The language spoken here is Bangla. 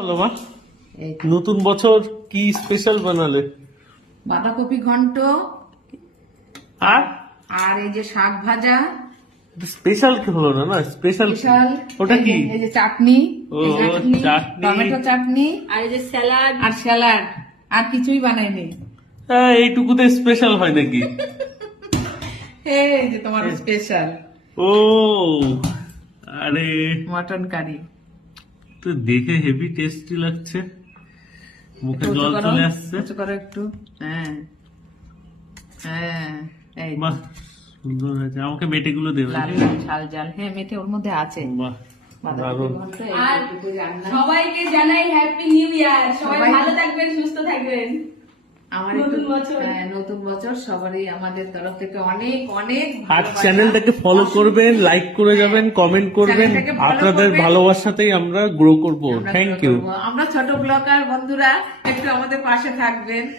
বলো মা, নতুন বছর কি স্পেশাল বানালে? বাঁধাকপি ঘন্ট আর আর এই যে শাক ভাজা স্পেশাল কি হলো না? না স্পেশাল স্পেশাল। ওটা কি? এই যে চাটনি, ও, এই চাটনি, চাটনি। টমেটো চাটনি আর এই যে স্যালাড আর স্যালাড, আর কিছুই বানাইনি। হ্যাঁ, এইটুকুতে স্পেশাল হয় নাকি? এই যে তোমার স্পেশাল ও আরে, মটন কারি। তো দেখে হেভি টেস্টি লাগছে, মুখে একটু জল উঁচু করো, চলে আসছে। উঁচু করো একটু। হ্যাঁ হ্যাঁ, এই বাহ, সুন্দর হয়েছে। আমাকে মেটেগুলো দেবে। লাল লাল ঝাল ঝাল। হ্যাঁ, মেটে ওর মধ্যে আছে। বাহ, বাঁধাকপি দারুণ। ঘন্ট, আর এইটুকু রান্না। সবাইকে জানাই হ্যাপি নিউ ইয়ার। সবাই সবাই- ভালো থাকবেন, সুস্থ থাকবেন। আমার নতুন একটু- বছর। হ্যাঁ, নতুন বছর সবারই আমাদের তরফ থেকে অনেক অনেক আর ভালোবাসা। চ্যানেলটাকে ফলো করবেন, লাইক করে যাবেন, কমেন্ট করবেন। চ্যানেলটাকে follow আপনাদের করবেন। ভালোবাসাতেই আমরা গ্রো করব। আমরা থ্যাংক grow ইউ। করবো। আমরা ছোট ব্লগার বন্ধুরা একটু আমাদের পাশে থাকবেন।